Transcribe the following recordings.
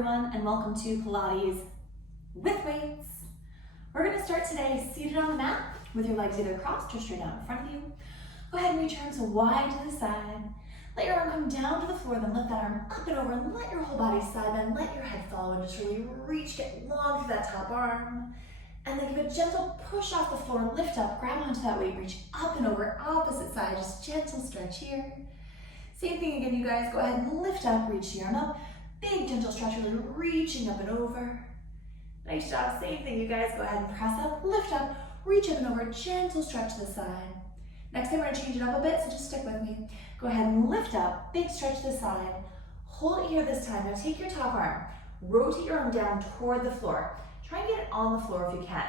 everyone, and welcome to Pilates with weights. We're going to start today seated on the mat with your legs either crossed or straight out in front of you. Go ahead and reach your arms wide to the side. Let your arm come down to the floor, then lift that arm up and over and let your whole body side bend. Let your head follow and just really reach, get long through that top arm. And then give a gentle push off the floor, lift up, grab onto that weight, reach up and over, opposite side, just gentle stretch here. Same thing again, you guys. Go ahead and lift up, reach the arm up. Big gentle stretch, really reaching up and over. Nice job. Same thing, you guys. Go ahead and press up, lift up, reach up and over, gentle stretch to the side. Next time we're gonna change it up a bit, so just stick with me. Go ahead and lift up, big stretch to the side. Hold it here this time. Now take your top arm, rotate your arm down toward the floor. Try and get it on the floor if you can.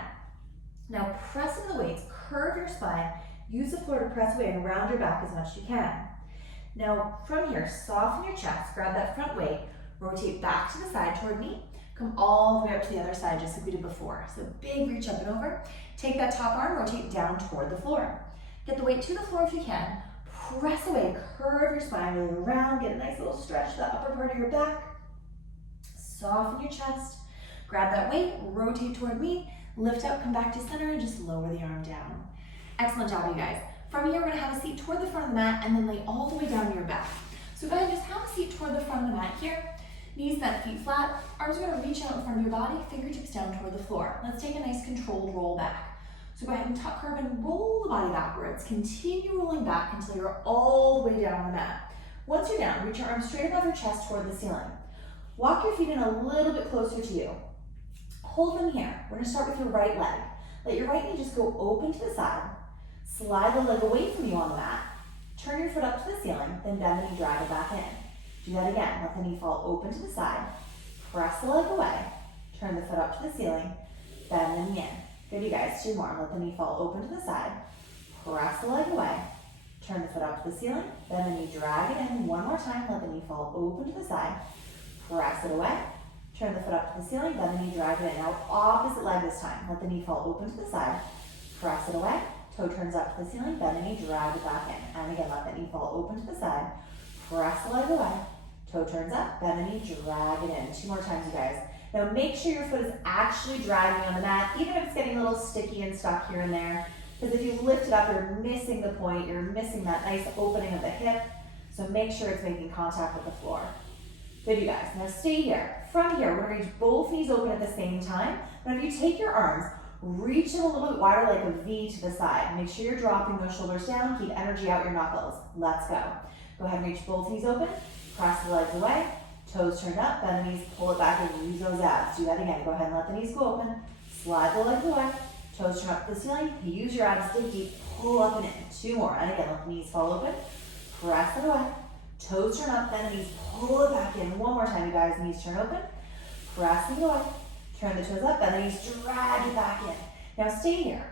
Now press into the weights, curve your spine, use the floor to press away and round your back as much as you can. Now from here, soften your chest, grab that front weight, rotate back to the side toward me, come all the way up to the other side just like we did before. So big reach up and over. Take that top arm, rotate down toward the floor. Get the weight to the floor if you can. Press away, curve your spine, really around, get a nice little stretch to the upper part of your back. Soften your chest, grab that weight, rotate toward me, lift up, come back to center, and just lower the arm down. Excellent job, you guys. From here, we're gonna have a seat toward the front of the mat and then lay all the way down to your back. So go ahead and just have a seat toward the front of the mat here. Knees bent, feet flat. Arms are gonna reach out in front of your body, fingertips down toward the floor. Let's take a nice controlled roll back. So go ahead and tuck, curve, and roll the body backwards. Continue rolling back until you're all the way down on the mat. Once you're down, reach your arms straight above your chest toward the ceiling. Walk your feet in a little bit closer to you. Hold them here. We're gonna start with your right leg. Let your right knee just go open to the side. Slide the leg away from you on the mat. Turn your foot up to the ceiling, then bend the knee, drag it back in. Do that again. Let the knee fall open to the side. Press the leg away. Turn the foot up to the ceiling, bend the knee in. Good, you guys. Two more. Let the knee fall open to the side. Press the leg away. Turn the foot up to the ceiling, bend the knee, drag it in. One more time. Let the knee fall open to the side. Press it away. Turn the foot up to the ceiling, bend the knee, drag it in. Now opposite leg this time. Let the knee fall open to the side. Press it away. Toe turns up to the ceiling, bend the knee, drag it back in. And again, let the knee fall open to the side. Press the leg away. Toe turns up, bend the knee, drag it in. Two more times, you guys. Now make sure your foot is actually dragging on the mat, even if it's getting a little sticky and stuck here and there. Because if you lift it up, you're missing the point. You're missing that nice opening of the hip. So make sure it's making contact with the floor. Good, you guys. Now stay here. From here, we're going to reach both knees open at the same time. Now if you take your arms, reach them a little bit wider like a V to the side. Make sure you're dropping those shoulders down. Keep energy out your knuckles. Let's go. Go ahead and reach both knees open. Press the legs away. Toes turned up. Bend the knees, pull it back, and use those abs. Do that again. Go ahead and let the knees go open. Slide the legs away. Toes turn up to the ceiling. Use your abs, dig deep. Pull up and in. Two more. And again, let the knees fall open. Press it away. Toes turn up. Bend the knees, pull it back in. One more time, you guys. Knees turn open. Press it away. Turn the toes up, bend the knees, drag it back in. Now stay here.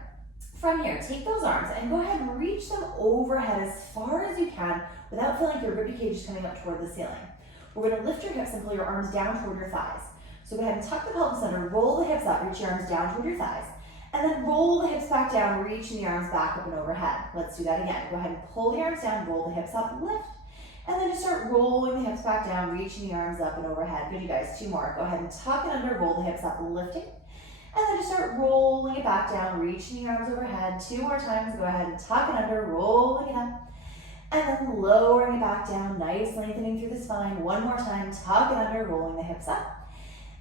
From here, take those arms and go ahead and reach them overhead as far as you can without feeling like your ribcage is coming up toward the ceiling. We're gonna lift your hips and pull your arms down toward your thighs. So go ahead and tuck the pelvis under, roll the hips up, reach your arms down toward your thighs, and then roll the hips back down, reaching the arms back up and overhead. Let's do that again. Go ahead and pull the arms down, roll the hips up, lift, and then just start rolling the hips back down, reaching the arms up and overhead. Good, you guys. Two more. Go ahead and tuck it under, roll the hips up, lifting. And then just start rolling it back down, reaching the arms overhead. Two more times. Go ahead and tuck it under, rolling it up. And then lowering it back down, nice lengthening through the spine. One more time. Tuck it under, rolling the hips up.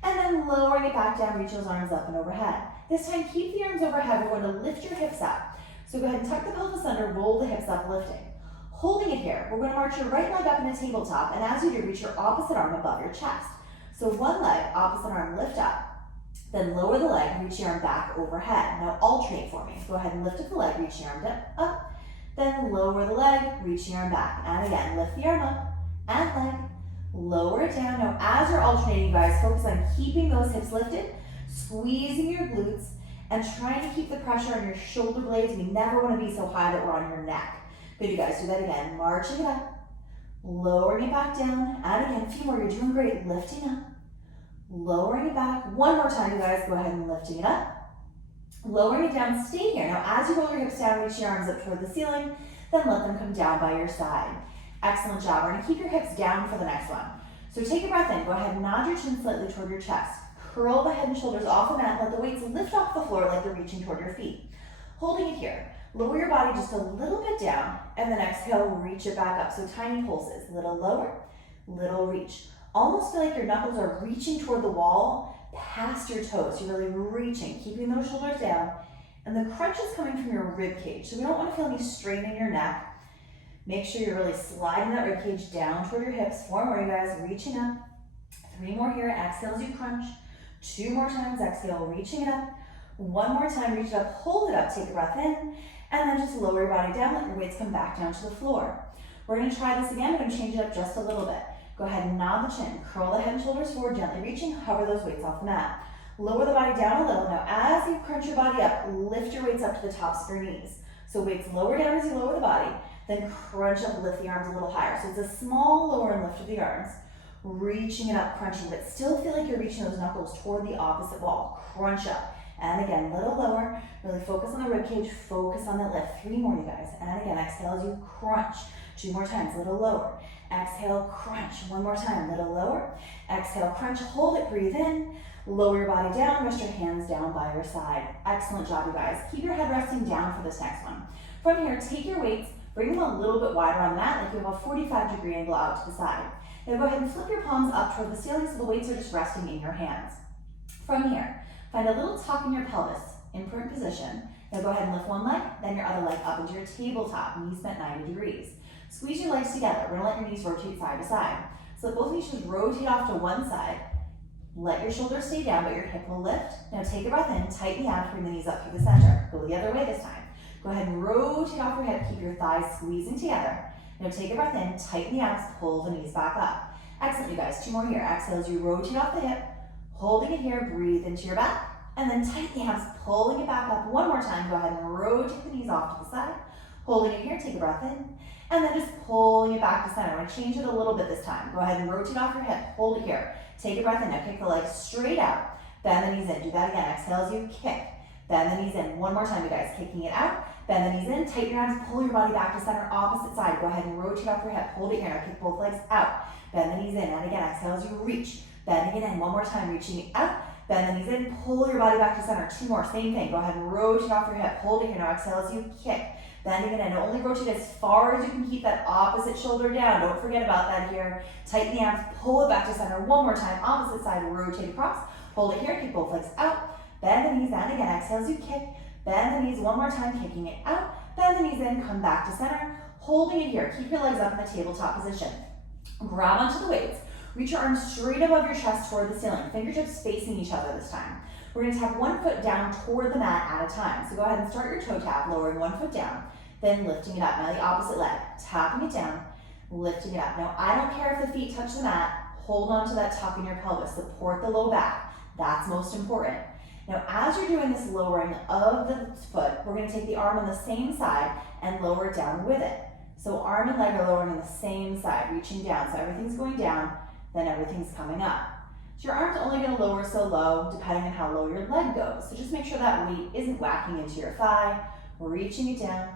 And then lowering it back down, reach those arms up and overhead. This time, keep the arms overhead. We're going to lift your hips up. So go ahead and tuck the pelvis under, roll the hips up, lifting. Holding it here, we're going to march your right leg up in a tabletop, and as you do, reach your opposite arm above your chest. So one leg, opposite arm, lift up. Then lower the leg, reach your arm back overhead. Now alternate for me. Go ahead and lift up the leg, reach your arm up. Then lower the leg, reach your arm back. And again, lift the arm up and leg. Lower it down. Now as you're alternating, you guys, focus on keeping those hips lifted, squeezing your glutes, and trying to keep the pressure on your shoulder blades. We never want to be so high that we're on your neck. Good, you guys. Do that again. Marching it up, lowering it back down, and again, a few more. You're doing great. Lifting up, lowering it back. One more time, you guys. Go ahead and lifting it up, lowering it down. Stay here. Now, as you roll your hips down, reach your arms up toward the ceiling, then let them come down by your side. Excellent job. We're going to keep your hips down for the next one. So take a breath in. Go ahead and nod your chin slightly toward your chest. Curl the head and shoulders off the mat. Let the weights lift off the floor like they're reaching toward your feet. Holding it here. Lower your body just a little bit down, and then exhale, reach it back up. So tiny pulses. Little lower, little reach. Almost feel like your knuckles are reaching toward the wall, past your toes. You're really reaching, keeping those shoulders down. And the crunch is coming from your rib cage. So we don't want to feel any strain in your neck. Make sure you're really sliding that rib cage down toward your hips. 4 more, you guys, reaching up. 3 more here, exhale as you crunch. 2 more times, exhale, reaching it up. 1 more time, reach it up, hold it up, take a breath in, and then just lower your body down, let your weights come back down to the floor. We're gonna try this again, we're gonna change it up just a little bit. Go ahead and nod the chin, curl the head and shoulders forward, gently reaching, hover those weights off the mat. Lower the body down a little. Now as you crunch your body up, lift your weights up to the tops of your knees. So weights lower down as you lower the body, then crunch up, lift the arms a little higher. So it's a small lower and lift of the arms. Reaching it up, crunching, but still feel like you're reaching those knuckles toward the opposite wall. Crunch up. And again, little lower. Really focus on the rib cage, focus on that lift. 3 more, you guys. And again, exhale as you crunch. 2 more times, little lower. Exhale, crunch. 1 more time, little lower. Exhale, crunch, hold it, breathe in. Lower your body down, rest your hands down by your side. Excellent job, you guys. Keep your head resting down for this next one. From here, take your weights, bring them a little bit wider on the mat, like you have a 45-degree angle out to the side. Now go ahead and flip your palms up toward the ceiling so the weights are just resting in your hands. From here, find a little tuck in your pelvis, imprint position. Now go ahead and lift one leg, then your other leg up into your tabletop, knees bent 90 degrees. Squeeze your legs together. We're gonna let your knees rotate side to side. So let both knees just rotate off to one side. Let your shoulders stay down, but your hip will lift. Now take a breath in, tighten the abs, bring the knees up through the center. Go the other way this time. Go ahead and rotate off your hip, keep your thighs squeezing together. Now take a breath in, tighten the abs, pull the knees back up. Excellent, you guys. 2 more here. Exhale as you rotate off the hip, holding it here, breathe into your back, and then tighten the abs, pulling it back up. 1 more time. Go ahead and rotate the knees off to the side, holding it here, take a breath in, and then just pulling it back to center. We're gonna change it a little bit this time. Go ahead and rotate off your hip, hold it here. Take a breath in, now kick the legs straight out, bend the knees in. Do that again. Exhale as you kick, bend the knees in. 1 more time, you guys. Kicking it out, bend the knees in, tighten your abs, pull your body back to center, opposite side. Go ahead and rotate off your hip, hold it here. Now kick both legs out, bend the knees in, and again, exhale as you reach, bending it in. 1 more time, reaching out, bend the knees in, pull your body back to center. 2 more, same thing. Go ahead and rotate off your hip, hold it here. Now exhale as you kick, bending it in. Only rotate as far as you can, keep that opposite shoulder down. Don't forget about that here. Tighten the abs, pull it back to center. 1 more time, opposite side, rotate across, hold it here, kick both legs out, bend the knees, and again, exhale as you kick, bend the knees. 1 more time, kicking it out, bend the knees in, come back to center, holding it here. Keep your legs up in the tabletop position. Grab onto the weights. Reach your arms straight above your chest toward the ceiling. Fingertips facing each other this time. We're going to tap 1 foot down toward the mat at a time. So go ahead and start your toe tap, lowering 1 foot down, then lifting it up. Now the opposite leg, tapping it down, lifting it up. Now I don't care if the feet touch the mat. Hold on to that tuck in your pelvis. Support the low back. That's most important. Now as you're doing this lowering of the foot, we're going to take the arm on the same side and lower it down with it. So arm and leg are lowering on the same side, reaching down. So everything's going down, then everything's coming up. So your arm's only going to lower so low, depending on how low your leg goes. So just make sure that weight isn't whacking into your thigh, reaching it down.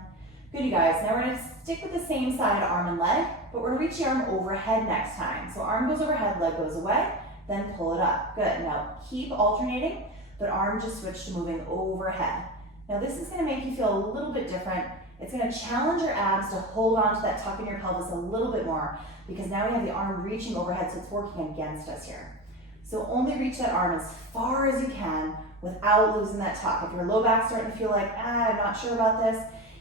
Good, you guys. Now we're going to stick with the same side, arm and leg, but we're going to reach the arm overhead next time. So arm goes overhead, leg goes away, then pull it up. Good. Now keep alternating, but arm just switch to moving overhead. Now this is going to make you feel a little bit different. It's going to challenge your abs to hold on to that tuck in your pelvis a little bit more, because now we have the arm reaching overhead, so it's working against us here. So only reach that arm as far as you can without losing that tuck. If your low back's starting to feel like, I'm not sure about this,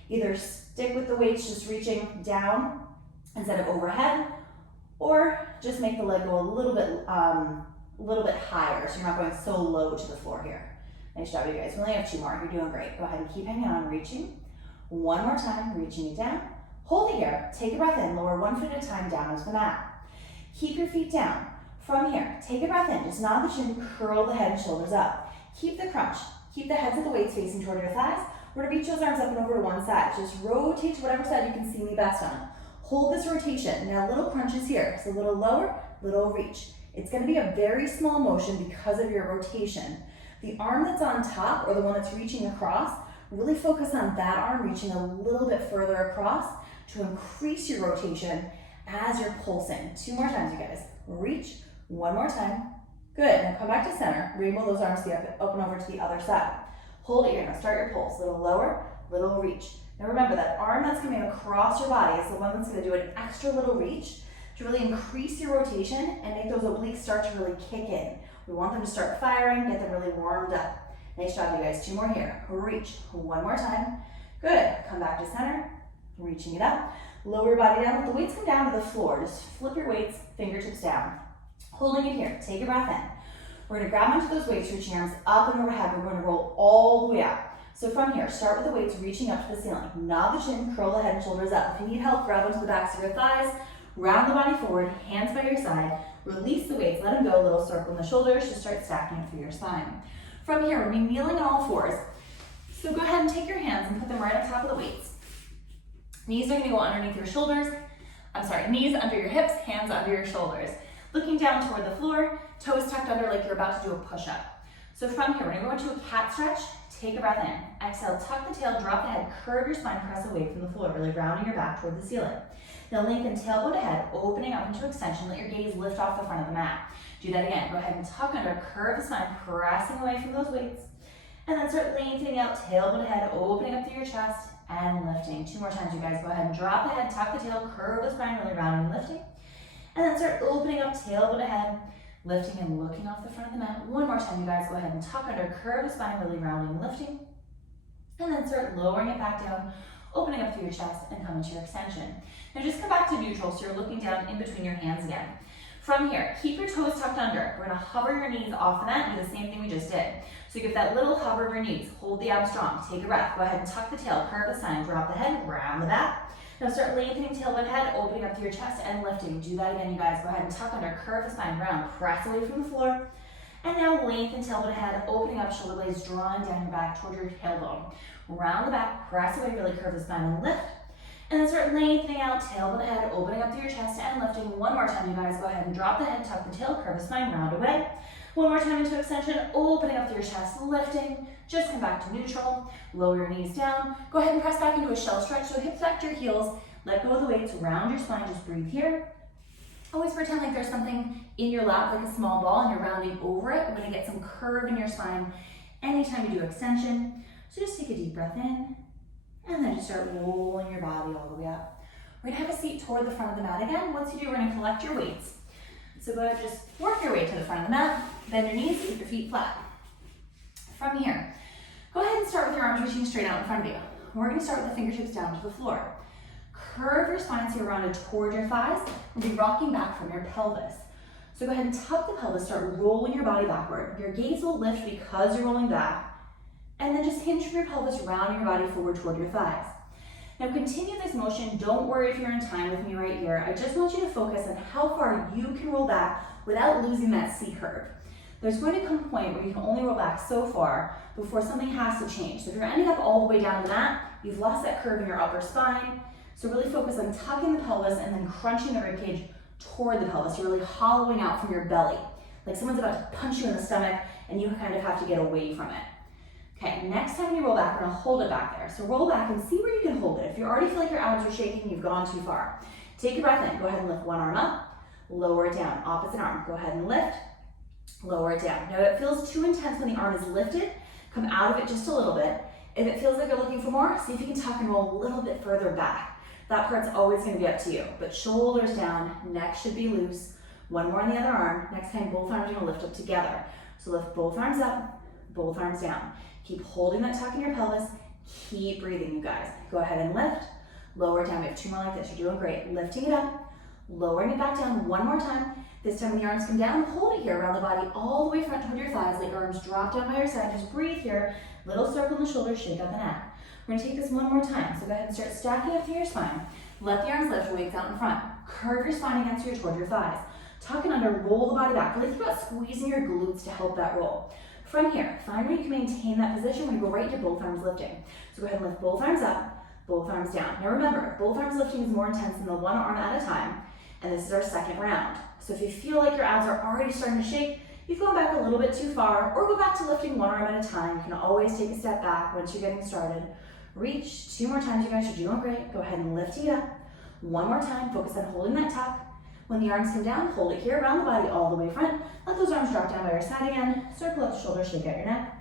either stick with the weights just reaching down instead of overhead, or just make the leg go a little bit higher, so you're not going so low to the floor here. Nice job, you guys. We only have 2 more. You're doing great. Go ahead and keep hanging on, reaching. 1 more time, reaching it down. Hold it here. Take a breath in. Lower 1 foot at a time down onto the mat. Keep your feet down. From here, take a breath in. Just nod the chin, curl the head and shoulders up. Keep the crunch. Keep the heads of the weights facing toward your thighs. We're going to reach those arms up and over to one side. Just rotate to whatever side you can see me best on. Hold this rotation. Now little crunches here. So little lower, little reach. It's going to be a very small motion because of your rotation. The arm that's on top, or the one that's reaching across, really focus on that arm reaching a little bit further across to increase your rotation as you're pulsing. 2 more times, you guys. reach. One more time. Good, now come back to center. Rainbow those arms open over to the other side. Hold it here, now start your pulse. Little lower, little reach. Now remember that arm that's gonna be across your body is the one that's gonna do an extra little reach to really increase your rotation and make those obliques start to really kick in. We want them to start firing, get them really warmed up. Nice job, you guys. 2 more here. Reach. One more time. Good. Come back to center. Reaching it up. Lower your body down. Let the weights come down to the floor. Just flip your weights, fingertips down. Holding it here. Take a breath in. We're going to grab onto those weights, reaching arms up and overhead. We're going to roll all the way up. So from here, start with the weights reaching up to the ceiling. Nod the chin, curl the head and shoulders up. If you need help, grab onto the backs of your thighs. Round the body forward, hands by your side. Release the weights, let them go. Little circle in the shoulders. Just start stacking it through your spine. From here, we're going to be kneeling on all fours. So go ahead and take your hands and put them right on top of the weights. Knees are going to go underneath your shoulders. Knees under your hips, hands under your shoulders. Looking down toward the floor, toes tucked under like you're about to do a push-up. So from here, we're going to go into a cat stretch. Take a breath in. Exhale, tuck the tail, drop the head, curve your spine, press away from the floor, really rounding your back toward the ceiling. Now lengthen tailbone to head, opening up into extension. Let your gaze lift off the front of the mat. Do that again. Go ahead and tuck under, curve the spine, pressing away from those weights. And then start lengthening out, tailbone to head, opening up through your chest and lifting. 2 more times, you guys. Go ahead and drop the head, tuck the tail, curve the spine, really rounding and lifting. And then start opening up, tailbone to head, lifting and looking off the front of the mat. 1 more time, you guys. Go ahead and tuck under, curve the spine, really rounding and lifting. And then start lowering it back down, opening up through your chest and come into your extension. Now just come back to neutral, so you're looking down in between your hands again. From here, keep your toes tucked under. We're gonna hover your knees off the mat and do the same thing we just did. So you give that little hover of your knees, hold the abs strong, take a breath, go ahead and tuck the tail, curve the spine, drop the head, round the back. Now start lengthening tailbone head, opening up through your chest and lifting. Do that again, you guys. Go ahead and tuck under, curve the spine, round, press away from the floor. And now lengthen tailbone head, opening up shoulder blades, drawing down your back toward your tailbone. Round the back, press away, really curve the spine and lift. And then start lengthening out, tailbone head, opening up through your chest and lifting. 1 more time, you guys. Go ahead and drop the head, tuck the tail, curve the spine, round away. 1 more time into extension, opening up through your chest, lifting. Just come back to neutral. Lower your knees down. Go ahead and press back into a shell stretch. So hips back to your heels. Let go of the weights, round your spine, just breathe here. Always pretend like there's something in your lap, like a small ball, and you're rounding over it. We're gonna get some curve in your spine anytime you do extension. So just take a deep breath in. And then just start rolling your body all the way up. We're gonna have a seat toward the front of the mat again. Once you do, we're gonna collect your weights. So go ahead, just work your way to the front of the mat. Bend your knees, keep your feet flat. From here, go ahead and start with your arms reaching straight out in front of you. We're gonna start with the fingertips down to the floor. Curve your spine so you're rounded toward your thighs. We'll be rocking back from your pelvis. So go ahead and tuck the pelvis, start rolling your body backward. Your gaze will lift because you're rolling back. And then just hinge from your pelvis, rounding your body forward toward your thighs. Now continue this motion. Don't worry if you're in time with me right here. I just want you to focus on how far you can roll back without losing that C curve. There's going to come a point where you can only roll back so far before something has to change. So if you're ending up all the way down the mat, you've lost that curve in your upper spine. So really focus on tucking the pelvis and then crunching the ribcage toward the pelvis. You're really hollowing out from your belly. Like someone's about to punch you in the stomach and you kind of have to get away from it. Okay, next time you roll back, we're gonna hold it back there. So roll back and see where you can hold it. If you already feel like your abs are shaking, you've gone too far. Take a breath in, go ahead and lift one arm up, lower it down, opposite arm. Go ahead and lift, lower it down. Now if it feels too intense when the arm is lifted, come out of it just a little bit. If it feels like you're looking for more, see if you can tuck and roll a little bit further back. That part's always gonna be up to you, but shoulders down, neck should be loose. One more on the other arm. Next time, both arms are gonna lift up together. So lift both arms up, both arms down. Keep holding that tuck in your pelvis. Keep breathing, you guys. Go ahead and lift, lower it down. We have 2 more like this. You're doing great. Lifting it up, lowering it back down 1 more time. This time when the arms come down, hold it here around the body all the way front toward your thighs. Let your arms drop down by your side. Just breathe here. Little circle in the shoulders, shake out the neck. We're gonna take this 1 more time. So go ahead and start stacking up through your spine. Let the arms lift, weights out in front. Curve your spine against you toward your thighs. Tuck it under, roll the body back. Really think about squeezing your glutes to help that roll. From here, find where you can maintain that position. We're gonna go right into both arms lifting. So go ahead and lift both arms up, both arms down. Now remember, both arms lifting is more intense than the 1 arm at a time, and this is our second round. So if you feel like your abs are already starting to shake, you've gone back a little bit too far, or go back to lifting 1 arm at a time. You can always take a step back once you're getting started. Reach 2 more times, you guys are doing great. Go ahead and lift it up. 1 more time, focus on holding that tuck. When the arms come down, hold it here, round the body all the way front. Let those arms drop down by your side again. Circle up the shoulders, shake out your neck.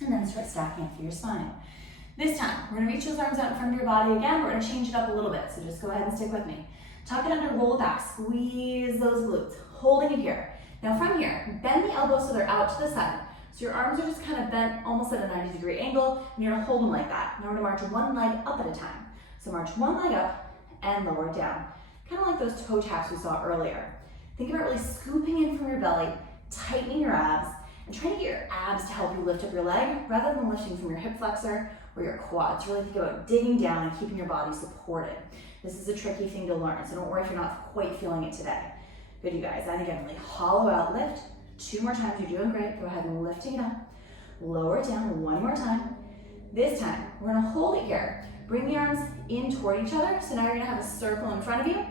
And then start stacking up through your spine. This time, we're gonna reach those arms out in front of your body again. We're gonna change it up a little bit, so just go ahead and stick with me. Tuck it under, roll it back, squeeze those glutes, holding it here. Now from here, bend the elbows so they're out to the side. So your arms are just kind of bent almost at a 90-degree angle, and you're gonna hold them like that. Now we're gonna march one leg up at a time. So march one leg up and lower it down. Kind of like those toe taps we saw earlier. Think about really scooping in from your belly, tightening your abs, and trying to get your abs to help you lift up your leg rather than lifting from your hip flexor or your quads. Really think about digging down and keeping your body supported. This is a tricky thing to learn, so don't worry if you're not quite feeling it today. Good, you guys. And again, really hollow out, lift. 2 more times, you're doing great. Go ahead and lifting it up. Lower it down 1 more time. This time, we're gonna hold it here. Bring the arms in toward each other. So now you're gonna have a circle in front of you.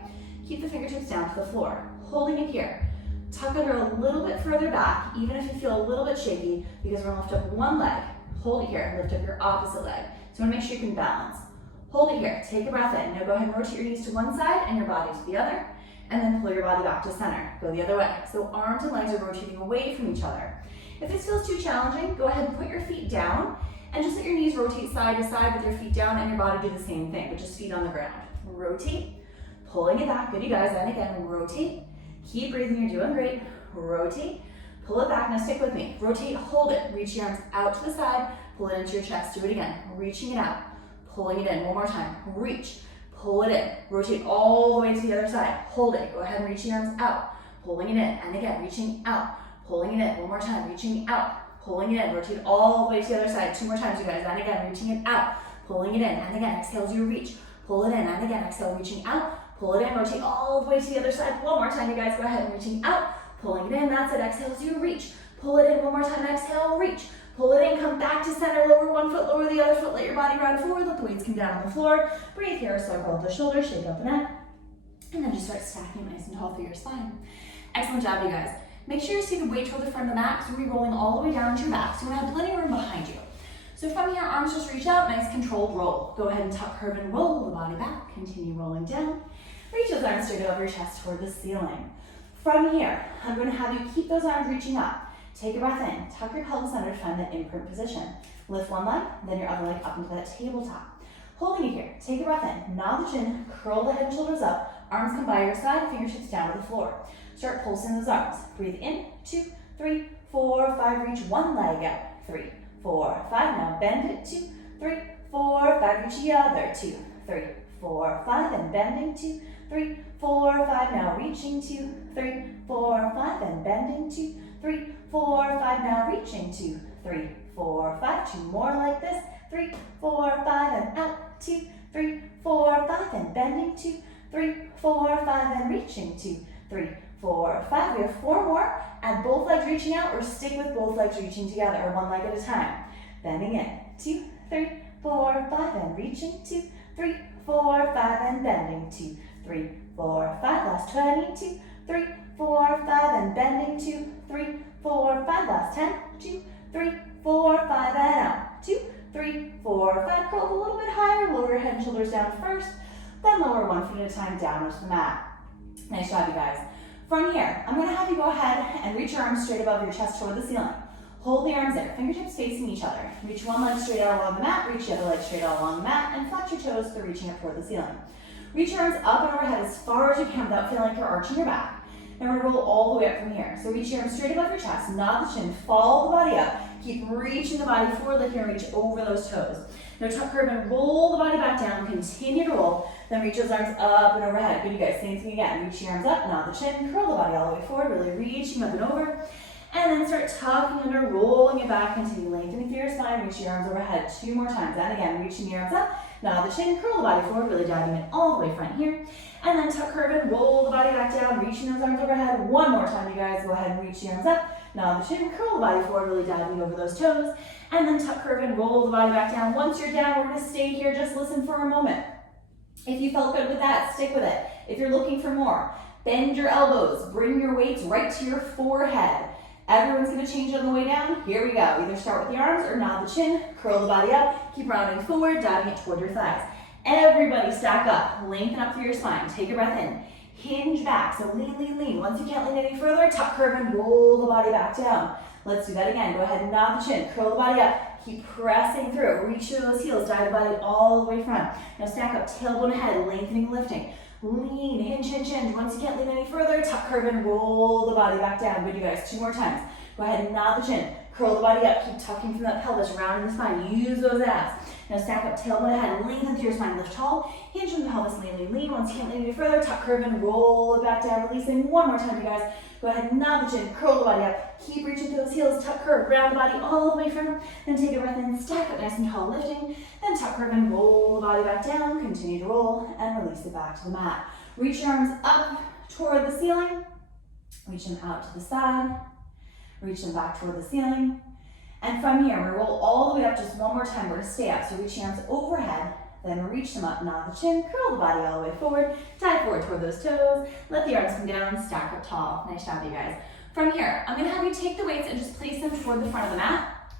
Keep the fingertips down to the floor. Holding it here. Tuck under a little bit further back, even if you feel a little bit shaky, because we're gonna lift up one leg. Hold it here, lift up your opposite leg. So make sure you can balance. Hold it here, take a breath in. Now go ahead and rotate your knees to one side and your body to the other, and then pull your body back to center. Go the other way. So arms and legs are rotating away from each other. If this feels too challenging, go ahead and put your feet down, and just let your knees rotate side to side with your feet down, and your body do the same thing, but just feet on the ground. Rotate, pulling it back. Good, you guys. And again, rotate. Keep breathing, you're doing great. Rotate, pull it back. Now stick with me. Rotate, hold it. Reach your arms out to the side, pull it into your chest. Do it again. Reaching it out, pulling it in. One more time. Reach, pull it in. Rotate all the way to the other side. Hold it. Go ahead and reach your arms out, pulling it in. And again, reaching out, pulling it in. One more time. Reaching out, pulling it in. Rotate all the way to the other side. 2 more times, you guys. And again, reaching it out, pulling it in. And again, exhale as you reach. Pull it in. And again, exhale, reaching out. Pull it in, rotate all the way to the other side. 1 more time, you guys. Go ahead and reaching out, pulling it in. That's it. Exhale as you reach. Pull it in. 1 more time. Exhale, reach. Pull it in, come back to center. Lower one foot, lower the other foot. Let your body round forward. Let the weights come down on the floor. Breathe here. Circle up the shoulders, shake up the neck. And then just start stacking nice and tall through your spine. Excellent job, you guys. Make sure you see the weight toward the front of the mat because we're rolling all the way down to your back. So we're going to have plenty of room behind you. So from here, arms just reach out. Nice controlled roll. Go ahead and tuck, curve, and roll the body back. Continue rolling down. Reach those arms straight over your chest toward the ceiling. From here, I'm going to have you keep those arms reaching up. Take a breath in. Tuck your pelvis under to find that imprint position. Lift one leg, then your other leg up into that tabletop. Holding it here. Take a breath in. Nod the chin. Curl the head and shoulders up. Arms come by your side. Fingertips down to the floor. Start pulsing those arms. Breathe in. 2, 3, 4, 5. Reach one leg out. 3, 4, 5. Now bend it. 2, 3, 4, 5. Reach the other. 2, 3, 4, 5. And bending. 2, 3, 4, 5. Now reaching. 2, 3, 4, 5. And bending. 2, 3, 4, 5. Now reaching. 2, 3, 4, 5. 2 more like this. 3, 4, 5. And out. 2, 3, 4, 5. And bending. 2, 3, 4, 5. And reaching. 2, 3, 4, 5. We have 4 more. Add both legs reaching out or stick with both legs reaching together or one leg at a time. Bending in. 2, 3, 4, 5. And reaching. 2, 3, 4, 5. And bending. 2, 3, 4, 5. Last 20. 2, 3, 4, 5. And bending. 2, 3, 4, 5. Last 10. 2, 3, 4, 5. And out. 2, 3, 4, 5. Curl up a little bit higher. Lower your head and shoulders down first. Then lower 1 foot at a time down onto the mat. Nice job, you guys. From here, I'm going to have you go ahead and reach your arms straight above your chest toward the ceiling. Hold the arms there, fingertips facing each other. Reach one leg straight out along the mat, reach the other leg straight out along the mat, and flex your toes for reaching up toward the ceiling. Reach your arms up and overhead as far as you can without feeling like you're arching your back. And we're going to roll all the way up from here. So reach your arms straight above your chest, nod the chin, follow the body up. Keep reaching the body forward like you're going to reach over those toes. Now tuck, curve, and roll the body back down. Continue to roll. Then reach those arms up and overhead. Good, you guys. Same thing again. Reach your arms up, nod the chin, curl the body all the way forward, really reaching up and over. And then start tucking under, rolling it back. Continue lengthening through your spine. Reach your arms overhead 2 more times. And again, reaching your arms up, nod the chin, curl the body forward, really diving in all the way front here. And then tuck, curve, and roll the body back down, reaching those arms overhead. 1 more time, you guys. Go ahead and reach your arms up, nod the chin, curl the body forward, really diving over those toes. And then tuck, curve, and roll the body back down. Once you're down, we're going to stay here. Just listen for a moment. If you felt good with that, stick with it. If you're looking for more, bend your elbows. Bring your weights right to your forehead. Everyone's going to change on the way down. Here we go. Either start with the arms or nod the chin, curl the body up, keep rounding forward, diving it toward your thighs. Everybody stack up, lengthen up through your spine. Take a breath in. hinge back. So lean, lean, lean. Once you can't lean any further, tuck, curve, and roll the body back down. Let's do that again. Go ahead and nod the chin, curl the body up. Keep pressing through. Reach through those heels, dive the body all the way front. Now stack up, tailbone ahead, lengthening, lifting. Lean, hinge, hinge, hinge. Once you can't lean any further, tuck, curve, and roll the body back down. Good, you guys. 2 more times. Go ahead and nod the chin. Curl the body up. Keep tucking from that pelvis, rounding the spine. Use those abs. Now stack up, tailbone ahead, lengthen through your spine, lift tall. Hinge from the pelvis, lean, lean, lean. Once you can't lean any further, tuck, curve, and roll it back down. Releasing. 1 more time, you guys. Go ahead and nod the chin. Curl the body up. Keep reaching through those heels. Tuck, curve, round the body all the way front. Then take a breath in. Stack up nice and tall, lifting. Then tuck, curve, and roll the body back down. Continue to roll and release it back to the mat. Reach your arms up toward the ceiling. Reach them out to the side. Reach them back toward the ceiling. And from here, we're gonna roll all the way up just 1 more time. We're gonna stay up. So reach your arms overhead, then reach them up, nod the chin, curl the body all the way forward, dive forward toward those toes, let the arms come down, stack up tall. Nice job, you guys. From here, I'm gonna have you take the weights and just place them toward the front of the mat.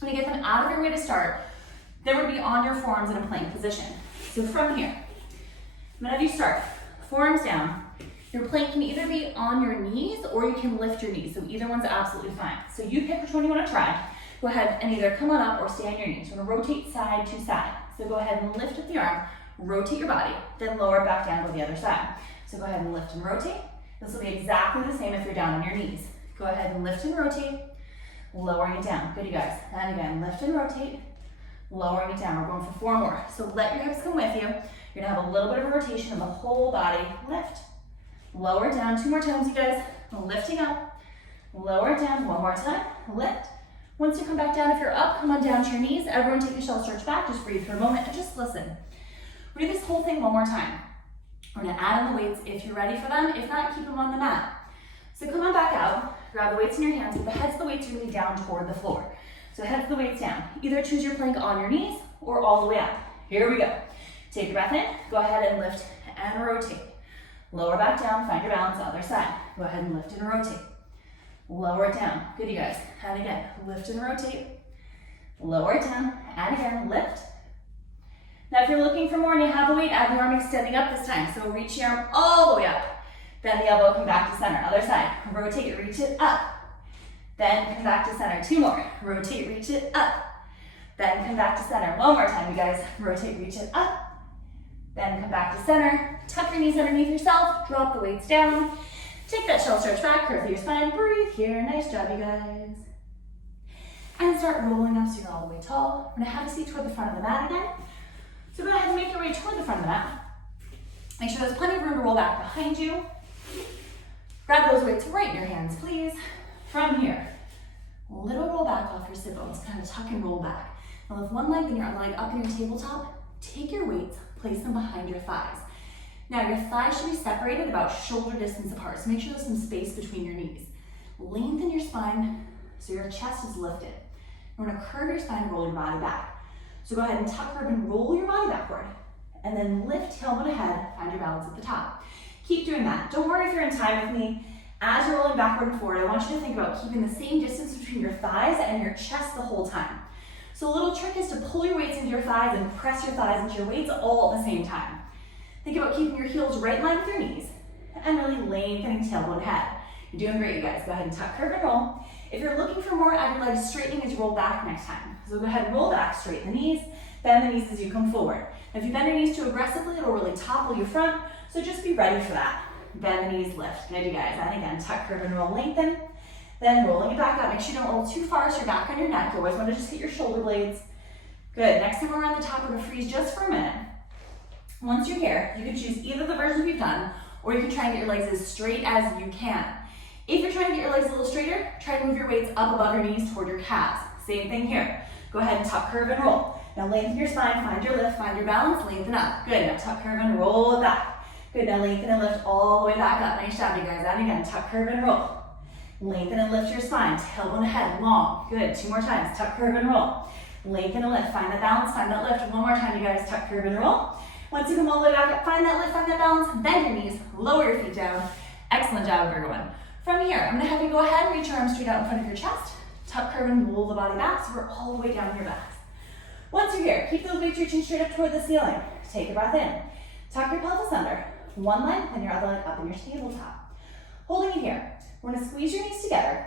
When you get them out of your way to start, then we're gonna be on your forearms in a plank position. So from here, I'm gonna have you start, forearms down. Your plank can either be on your knees or you can lift your knees. So either one's absolutely fine. So you pick which one you want to try. Go ahead and either come on up or stay on your knees. You're going to rotate side to side. So go ahead and lift with the arm, rotate your body, then lower back down to the other side. So go ahead and lift and rotate. This will be exactly the same if you're down on your knees. Go ahead and lift and rotate, lowering it down. Good, you guys. And again, lift and rotate, lowering it down. We're going for 4 more. So let your hips come with you. You're going to have a little bit of a rotation of the whole body. Lift. Lower it down. 2 more times, you guys. Lifting up. Lower it down. 1 more time. Lift. Once you come back down, if you're up, come on down to your knees. Everyone take a shell stretch back. Just breathe for a moment and just listen. We're gonna do this whole thing 1 more time. We're gonna add on the weights if you're ready for them. If not, keep them on the mat. So come on back out. Grab the weights in your hands, but the heads of the weights are gonna be down toward the floor. So heads of the weights down. Either choose your plank on your knees or all the way up. Here we go. Take a breath in. Go ahead and lift and rotate. Lower back down, find your balance, other side. Go ahead and lift and rotate. Lower it down. Good, you guys. And again, lift and rotate. Lower it down, and again, lift. Now if you're looking for more and you have the weight, add the arm extending up this time. So reach your arm all the way up. Bend the elbow, come back to center. Other side. Rotate, reach it up. Then come back to center. 2 more. Rotate, reach it up. Then come back to center. 1 more time, you guys. Rotate, reach it up. Then come back to center. Tuck your knees underneath yourself. Drop the weights down. Take that shell stretch back. Curve through your spine. Breathe here. Nice job, you guys. And start rolling up so you're all the way tall. We're going to have a seat toward the front of the mat again. So go ahead and make your way toward the front of the mat. Make sure there's plenty of room to roll back behind you. Grab those weights right in your hands, please. From here, little roll back off your sit bones. Kind of tuck and roll back. Now lift one leg and your other leg up in your tabletop. Take your weights, place them behind your thighs. Now your thighs should be separated about shoulder distance apart. So make sure there's some space between your knees. Lengthen your spine so your chest is lifted. We're gonna curve your spine and roll your body back. So go ahead and tuck, curve, and roll your body backward. And then lift tailbone ahead, find your balance at the top. Keep doing that. Don't worry if you're in time with me. As you're rolling backward and forward, I want you to think about keeping the same distance between your thighs and your chest the whole time. So a little trick is to pull your weights into your thighs and press your thighs into your weights all at the same time. Think about keeping your heels right in line with your knees and really lengthening tailbone ahead. You're doing great, you guys. Go ahead and tuck, curve, and roll. If you're looking for more, add your legs straightening as you roll back next time. So go ahead and roll back, straighten the knees, bend the knees as you come forward. Now, if you bend your knees too aggressively, it'll really topple your front, so just be ready for that. Bend the knees, lift. Good, you guys. And again, tuck, curve, and roll, lengthen. Then rolling it back up. Make sure you don't roll too far so you're back on your neck. You always want to just hit your shoulder blades. Good. Next time we're on the top, we're going to freeze just for a minute. Once you're here, you can choose either of the versions we've done, or you can try and get your legs as straight as you can. If you're trying to get your legs a little straighter, try to move your weights up above your knees toward your calves. Same thing here. Go ahead and tuck, curve, and roll. Now lengthen your spine, find your lift, find your balance, lengthen up. Good. Now tuck, curve, and roll it back. Good. Now lengthen and lift all the way back up. Nice job, you guys. And again, tuck, curve, and roll. Lengthen and lift your spine. Tailbone ahead, long. Good. 2 more times. Tuck, curve, and roll. Lengthen and lift. Find that balance, find that lift. 1 more time, you guys. Tuck, curve, and roll. Once you come all the way back up, find that lift, find that balance. Bend your knees, lower your feet down. Excellent job, everyone. From here, I'm going to have you go ahead and reach your arms straight out in front of your chest. Tuck, curve, and roll the body back so we're all the way down your backs. Once you're here, keep those weights reaching straight up toward the ceiling. Take a breath in. Tuck your pelvis under. one leg, then your other leg up in your tabletop. Holding it here. We're gonna squeeze your knees together,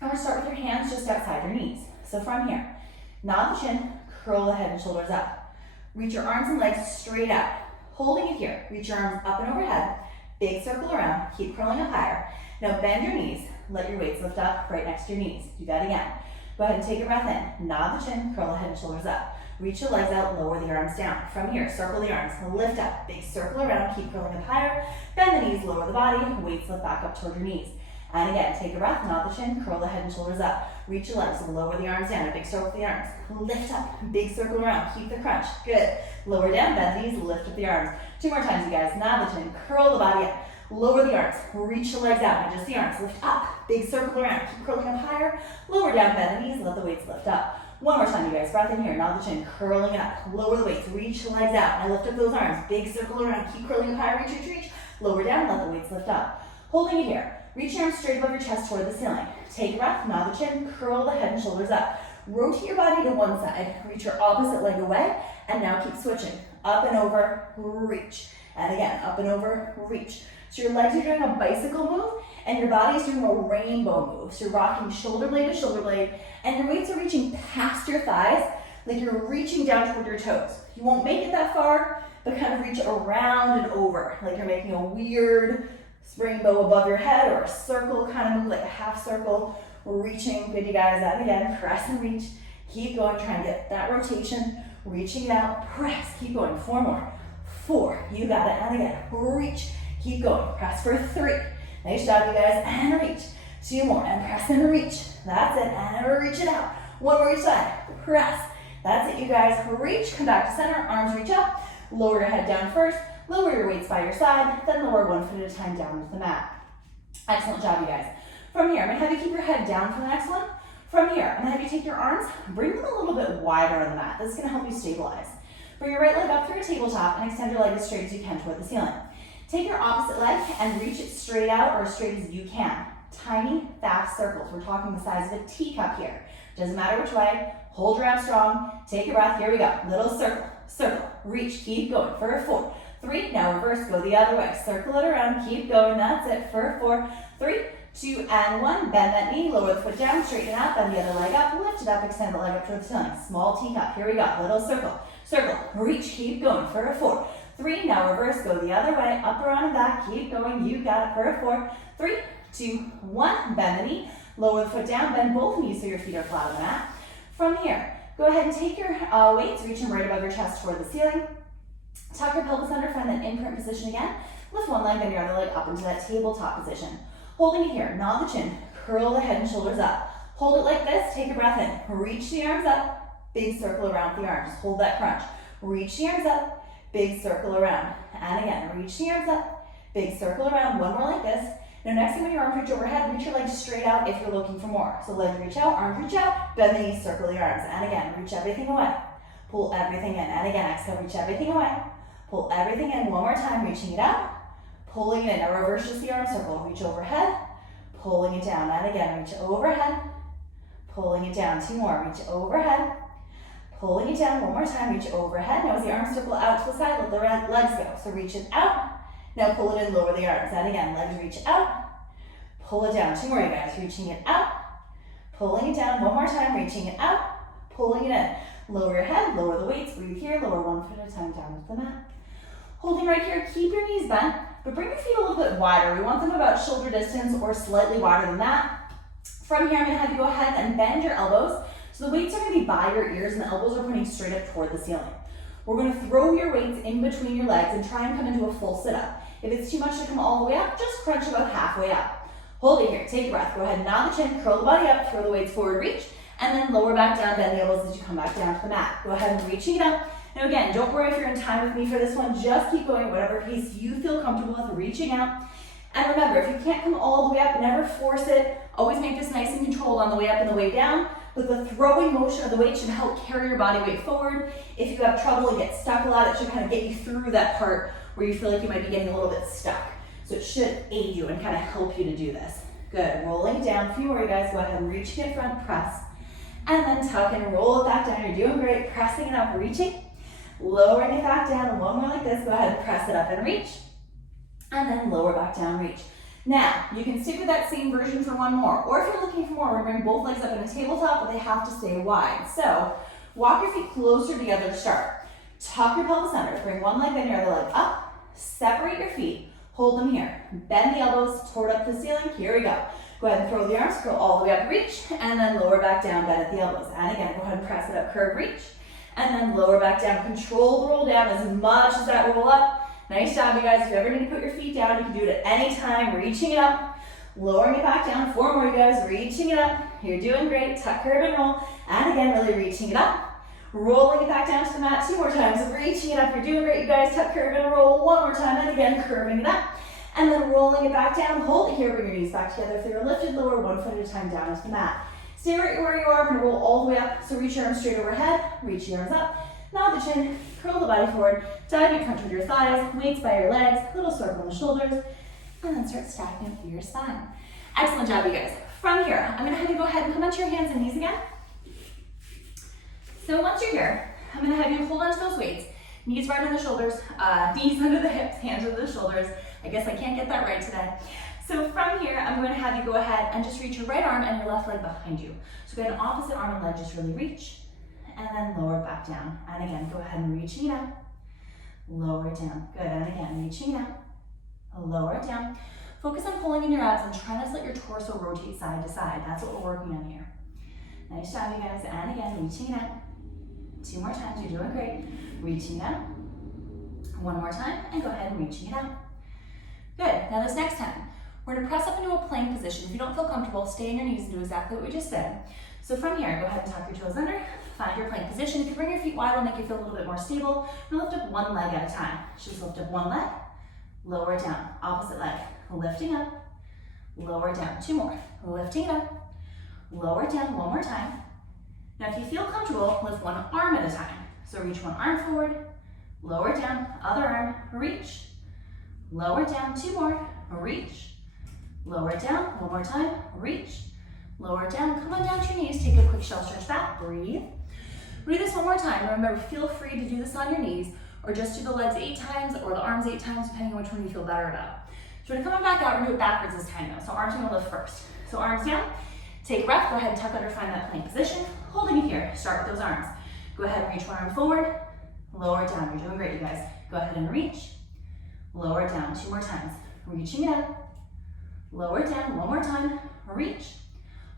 and we're gonna start with your hands just outside your knees. So from here, nod the chin, curl the head and shoulders up. Reach your arms and legs straight out. Holding it here, reach your arms up and overhead, big circle around, keep curling up higher. Now bend your knees, let your weights lift up right next to your knees. Do that again. Go ahead and take a breath in, nod the chin, curl the head and shoulders up. Reach the legs out, lower the arms down. From here, circle the arms, lift up, big circle around, keep curling up higher. Bend the knees, lower the body, weights lift back up toward your knees. And again, take a breath, nod the chin, curl the head and shoulders up. Reach the legs, lower the arms down, a big circle with the arms. Lift up, big circle around, keep the crunch. Good. Lower down, bend the knees, lift up the arms. 2 more times, you guys. Nod the chin, curl the body up. Lower the arms, reach the legs out, not just the arms. Lift up, big circle around, keep curling up higher. Lower down, bend the knees, let the weights lift up. 1 more time, you guys. Breath in here, nod the chin, curling it up. Lower the weights, reach the legs out. Now lift up those arms, big circle around, keep curling up higher, reach, reach, reach. Lower down, let the weights lift up. Holding it here. Reach your arms straight above your chest toward the ceiling. Take a breath, nod the chin, curl the head and shoulders up. Rotate your body to one side, reach your opposite leg away, and now keep switching. Up and over, reach. And again, up and over, reach. So your legs are doing a bicycle move, and your body is doing a rainbow move. So you're rocking shoulder blade to shoulder blade, and your weights are reaching past your thighs, like you're reaching down toward your toes. You won't make it that far, but kind of reach around and over, like you're making a weird rainbow above your head, or a circle kind of move, like a half circle, reaching. Good, you guys. And again, press and reach. Keep going, try and get that rotation, reaching out, press, keep going. 4 more. 4, you got it. And again, reach, keep going. Press for 3. Nice job, you guys. And reach. 2 more, and press and reach. That's it, and reach it out. 1 more each side. Press. That's it, you guys. Reach, come back to center, arms reach up. Lower your head down first. Lower your weights by your side, then lower 1 foot at a time down to the mat. Excellent job, you guys. From here, I'm gonna have you keep your head down for the next one. From here, I'm gonna have you take your arms, bring them a little bit wider on the mat. This is gonna help you stabilize. Bring your right leg up through your tabletop and extend your leg as straight as you can toward the ceiling. Take your opposite leg and reach it straight out, or as straight as you can. Tiny, fast circles. We're talking the size of a teacup here. Doesn't matter which way. Hold your abs strong. Take a breath. Here we go. Little circle, circle, reach, keep going for 4. 3, now reverse, go the other way. Circle it around, keep going, that's it for 4. 3, 2, and 1. Bend that knee, lower the foot down, straighten it out, bend the other leg up, lift it up, extend the leg up toward the ceiling. Small teacup, here we go. Little circle, circle, reach, keep going for 4. 3, now reverse, go the other way, up, around, and back, keep going, you got it for 4. 3, 2, 1, bend the knee, lower the foot down, bend both knees so your feet are flat on the mat. From here, go ahead and take your weights, reach them right above your chest toward the ceiling. Tuck your pelvis under, find that imprint position again. Lift one leg, then your other leg up into that tabletop position. Holding it here, nod the chin, curl the head and shoulders up. Hold it like this, take a breath in. Reach the arms up, big circle around the arms. Hold that crunch. Reach the arms up, big circle around. And again, reach the arms up, big circle around. 1 more like this. Now next time when your arms reach overhead, reach your legs straight out if you're looking for more. So legs reach out, arms reach out, bend the knees, circle the arms. And again, reach everything away. Pull everything in. And again, exhale, reach everything away. Pull everything in. 1 more time, reaching it out, pulling it in. Now reverse just the arm circle. Reach overhead, pulling it down. And again, reach overhead, pulling it down. 2 more, reach overhead, pulling it down. 1 more time, reach overhead. Now as the arms circle out to the side, let the legs go. So reach it out. Now pull it in, lower the arms. And again, legs reach out, pull it down. 2 more, you guys. Reaching it out, pulling it down. 1 more time, reaching it out, pulling it in. Lower your head, lower the weights, breathe here, lower 1 foot at a time down to the mat. Holding right here, keep your knees bent, but bring your feet a little bit wider. We want them about shoulder distance or slightly wider than that. From here, I'm gonna have you go ahead and bend your elbows. So the weights are gonna be by your ears and the elbows are pointing straight up toward the ceiling. We're gonna throw your weights in between your legs and try and come into a full sit-up. If it's too much to come all the way up, just crunch about halfway up. Hold it here, take a breath. Go ahead, nod the chin, curl the body up, throw the weights forward, reach, and then lower back down, bend the elbows as you come back down to the mat. Go ahead and reach it up. Now again, don't worry if you're in time with me for this one, just keep going, whatever pace you feel comfortable with, reaching out. And remember, if you can't come all the way up, never force it. Always make this nice and controlled on the way up and the way down. But the throwing motion of the weight should help carry your body weight forward. If you have trouble and get stuck a lot, it should kind of get you through that part where you feel like you might be getting a little bit stuck. So it should aid you and kind of help you to do this. Good, rolling down. A few more, you guys. Go ahead and reach it front, press. And then tuck and roll it back down. You're doing great. Pressing it up, reaching. Lowering it back down. 1 more like this. Go ahead and press it up and reach. and then lower back down, reach. Now, you can stick with that same version for one more, or if you're looking for more, we're gonna bring both legs up in a tabletop, but they have to stay wide. So, walk your feet closer together to start. Tuck your pelvis under, bring one leg, then your other leg up, separate your feet, hold them here. Bend the elbows toward up to the ceiling, here we go. Go ahead and throw the arms, curl all the way up, reach, and then lower back down, bend at the elbows. And again, go ahead and press it up, curve, reach, and then lower back down. Control the roll down as much as that roll up. Nice job, you guys. If you ever need to put your feet down, you can do it at any time, reaching it up, lowering it back down. 4 more, you guys, reaching it up. You're doing great. Tuck, curve, and roll. And again, really reaching it up. Rolling it back down to the mat 2 more times, reaching it up. You're doing great, you guys. Tuck, curve, and roll 1 more time, and again, curving it up. And then rolling it back down, hold it here, bring your knees back together. If they're lifted, lower 1 foot at a time down into the mat. Stay right where you are, we're gonna roll all the way up. So reach your arms straight overhead, reach your arms up. Nod the chin, curl the body forward, dive your front toward your thighs, weights by your legs, little circle on the shoulders, and then start stacking up through your spine. Excellent job, you guys. From here, I'm gonna have you go ahead and come onto your hands and knees again. So once you're here, I'm gonna have you hold onto those weights. Knees right on the shoulders, knees under the hips, hands under the shoulders. I guess I can't get that right today. So from here, I'm going to have you go ahead and just reach your right arm and your left leg behind you. So go ahead, opposite arm and leg, just really reach, and then lower it back down. And again, go ahead and reach it out, lower it down. Good, and again, reaching it out, lower it down. Focus on pulling in your abs and try not to let your torso rotate side to side. That's what we're working on here. Nice job, you guys. And again, reaching it out. 2 more times, you're doing great. Reaching it out. 1 more time, and go ahead and reaching it out. Good, now this next time, we're gonna press up into a plank position. If you don't feel comfortable, stay on your knees and do exactly what we just did. So from here, go ahead and tuck your toes under, find your plank position. If you bring your feet wide, it'll make you feel a little bit more stable. And lift up 1 leg at a time. Just lift up 1 leg, lower it down. Opposite leg, lifting up, lower it down. 2 more, lifting it up, lower it down 1 more time. Now if you feel comfortable, lift 1 arm at a time. So reach 1 arm forward, lower it down, other arm, reach, lower it down, 2 more, reach, lower it down, 1 more time, reach, lower it down, come on down to your knees, take a quick shell stretch back, breathe. Do this 1 more time. Remember, feel free to do this on your knees, or just do the legs 8 times, or the arms 8 times, depending on which one you feel better about. So we're coming back out, we're gonna do it backwards this time though. So arms are gonna lift first. So arms down, take a breath, go ahead and tuck under, find that plank position, holding it here, start with those arms. Go ahead and reach 1 arm forward, lower it down, you're doing great, you guys. Go ahead and reach, lower it down, 2 more times, reaching it up, lower it down, 1 more time, reach,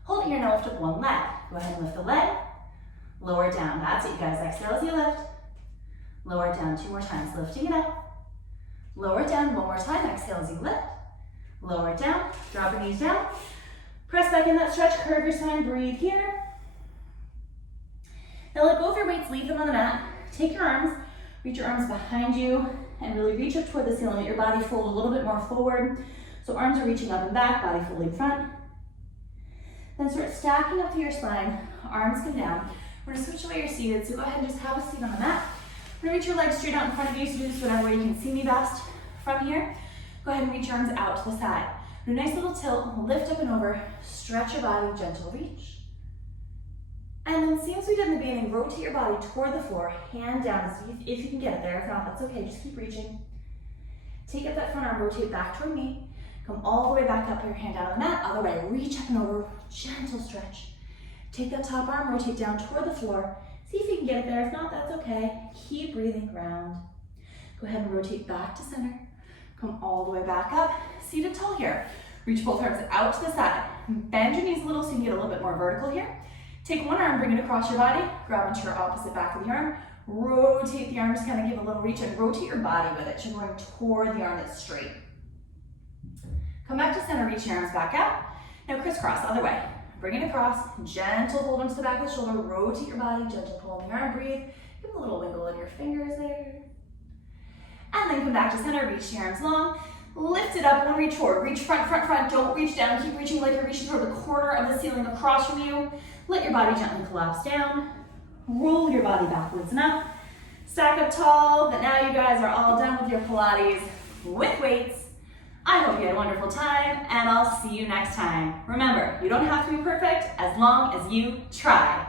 hold it here, now lift up 1 leg. Go ahead and lift the leg, lower it down, that's it, you guys. Exhale as you lift, lower it down 2 more times, lifting it up, lower it down 1 more time, exhale as you lift, lower it down, drop your knees down, press back in that stretch, curve your spine, breathe here. Now let go of your weights, leave them on the mat, take your arms, reach your arms behind you, and really reach up toward the ceiling. Let your body fold a little bit more forward. So arms are reaching up and back, body folding front. Then start stacking up through your spine, arms come down. We're gonna switch the way you're seated, so go ahead and just have a seat on the mat. We're gonna reach your legs straight out in front of you, so do this whatever way you can see me best. From here, go ahead and reach your arms out to the side. Do a nice little tilt, lift up and over, stretch your body, gentle reach. And then same as we did in the beginning, rotate your body toward the floor, hand down, so if you can get it there. If not, that's okay, just keep reaching. Take up that front arm, rotate back toward me. Come all the way back up, your hand down on the mat, other way, reach up and over, gentle stretch. Take that top arm, rotate down toward the floor. See if you can get it there, if not, that's okay. Keep breathing, round. Go ahead and rotate back to center. Come all the way back up, seated tall here. Reach both arms out to the side. Bend your knees a little so you can get a little bit more vertical here. Take 1 arm, bring it across your body, grab onto your opposite back of the arm, rotate the arm, just kind of give a little reach and rotate your body with it. You're going toward the arm that's straight. Come back to center, reach your arms back out. Now crisscross, other way. Bring it across, gentle hold onto the back of the shoulder, rotate your body, gentle pull on the arm, breathe. Give a little wiggle in your fingers there. And then come back to center, reach your arms long, lift it up, one reach forward, reach front, front, front, don't reach down, keep reaching like you're reaching toward the corner of the ceiling across from you. Let your body gently collapse down, roll your body backwards and up, stack up tall, but now you guys are all done with your Pilates with weights. I hope you had a wonderful time, and I'll see you next time. Remember, you don't have to be perfect as long as you try.